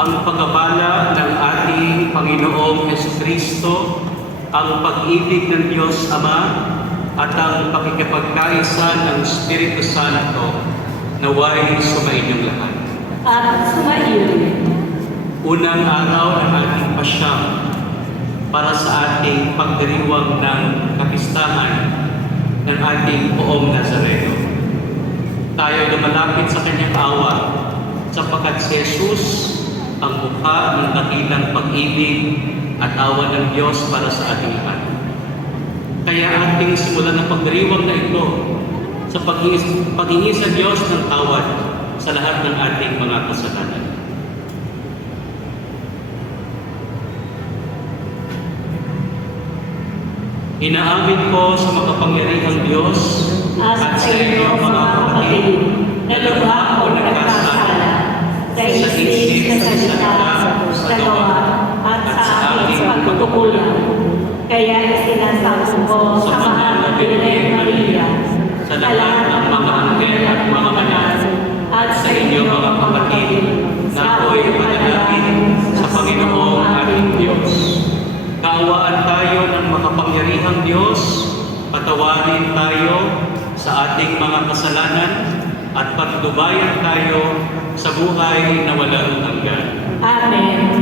ang pagabala ng ating Panginoong Jesucristo, ang pag-ibig ng Diyos Ama, at ang pakikipagkaisa ng Espiritu Santo naway sumainyong lahat. At sumaiyo rin. Unang araw ng ating pasyam para sa ating pagdiriwang ng kapistahan ng ating Poong Nazareno. Tayo lumalapit sa kanyang awa sapagkat si Jesus ang mukha ng dakilang pag-ibig at awa ng Diyos para sa ating lahat. Kaya ating simulan ng pagdiriwang na ito sa paghingi sa Diyos ng tawad sa lahat ng ating mga kasalanan. Inaamin ko sa makapangyarihang Diyos At sa inyo mga kapatid, na lubha ko nagkasala sa isip, sa salita, sa gawa, at sa aking pagkukulang. Kaya sinasabi ko sa mahal na Birhen Maria, sa lahat ng mga anghel at mga banal, at sa inyo mga kapatid, na ako'y manalangin sa Panginoong ating Diyos. Kaawaan tayo ng makapangyarihang Diyos, patawarin tayo sa ating mga kasalanan, at pagdubayan tayo sa buhay na walang hanggan. Amen.